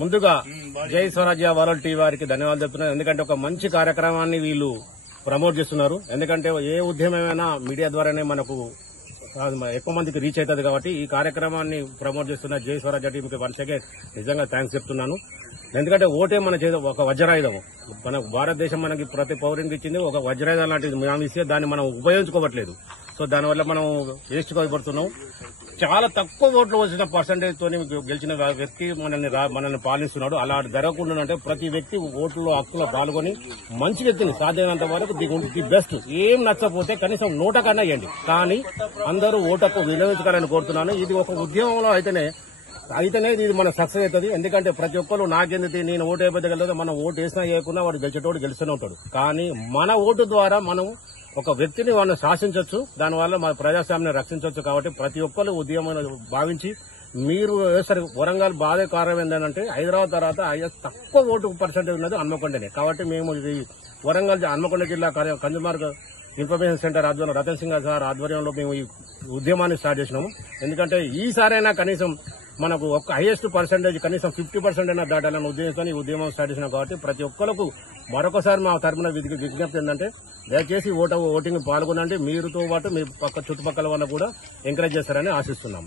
ముందుగా జై స్వరాజ్య world TV వారికి ధన్యవాదాలు చెప్తున్నాను. ఎందుకంటే ఒక మంచి కార్యక్రమాన్ని వీళ్ళు ప్రమోట్ చేస్తున్నారు. ఎందుకంటే ఏ ఉద్యమమైనా మీడియా ద్వారానే మనకు ఎక్కువ మందికి రీచ్ అవుతుంది కాబట్టి ఈ కార్యక్రమాన్ని ప్రమోట్ చేస్తున్న జై స్వరాజ్య టీంకి వన్స్ అగైన్ నిజంగా థ్యాంక్స్ చెప్తున్నాను. ఎందుకంటే ఓటే మన చేత ఒక వజ్రాయుధం. మన భారతదేశం మనకి ప్రతి పౌరునికి ఇచ్చింది ఒక వజ్రాయుధం లాంటిది. మనం ఇస్తే దాన్ని మనం ఉపయోగించుకోవట్లేదు. సో దానివల్ల మనం వేస్ట్ కోల్పడుతున్నాం. చాలా తక్కువ ఓట్లు వచ్చిన పర్సంటేజ్ తోని గెలిచిన వ్యక్తి మనల్ని పాలిస్తున్నాడు. అలా జరగకుండా అంటే ప్రతి వ్యక్తి ఓట్లలో హక్కులో పాల్గొని మంచి వ్యక్తిని సాధ్యమైనంత వరకు ది బెస్ట్. ఏం నచ్చకపోతే కనీసం నోట కన్నా ఇవ్వండి, కానీ అందరూ ఓటకు వినియోగించుకోవాలని కోరుతున్నాను. ఇది ఒక ఉద్యమంలో అయితేనే ఇది మన సక్సెస్ అవుతుంది. ఎందుకంటే ప్రతి ఒక్కరు నాకెందుకు నేను ఓటు అయిపోతే మనం ఓటు వేసినా వేయకుండా వాడు గెలిచేటోడు గెలుస్తూనే ఉంటాడు. కానీ మన ఓటు ద్వారా మనం ఒక వ్యక్తిని వాళ్ళని శాసించవచ్చు, దానివల్ల మన ప్రజాస్వామ్యాన్ని రక్షించవచ్చు. కాబట్టి ప్రతి ఒక్కరు ఉద్యమం భావించి మీరు సరే వరంగల్ బాధే కారణం ఏంటంటే హైదరాబాద్ తర్వాత తక్కువ ఓటు పర్సెంటేజ్ ఉన్నది హన్మకొండనే. కాబట్టి మేము వరంగల్ హన్మకొండ జిల్లా కన్జ్యూమర్ ఇన్ఫర్మేషన్ సెంటర్ ఆధ్వర్యంలో రతన్ సింగ్ సార్ ఆధ్వర్యంలో మేము ఈ ఉద్యమాన్ని స్టార్ట్ చేసినాము. ఎందుకంటే ఈసారైనా కనీసం మనకు ఒక హైయెస్ట్ పర్సెంటేజ్ కనీసం 50% అయినా దాటాలని ఉద్దేశంతో ఈ ఉద్యమం స్టార్ట్ చేసినాం. కాబట్టి ప్రతి ఒక్కరికి మరొకసారి మా తరఫున విజ్ఞప్తి ఏంటంటే దయచేసి ఓటింగ్ పాల్గొనండి. మీరుతో పాటు మీ చుట్టుపక్కల వాళ్ళకు కూడా ఎంకరేజ్ చేస్తారని ఆశిస్తున్నాం.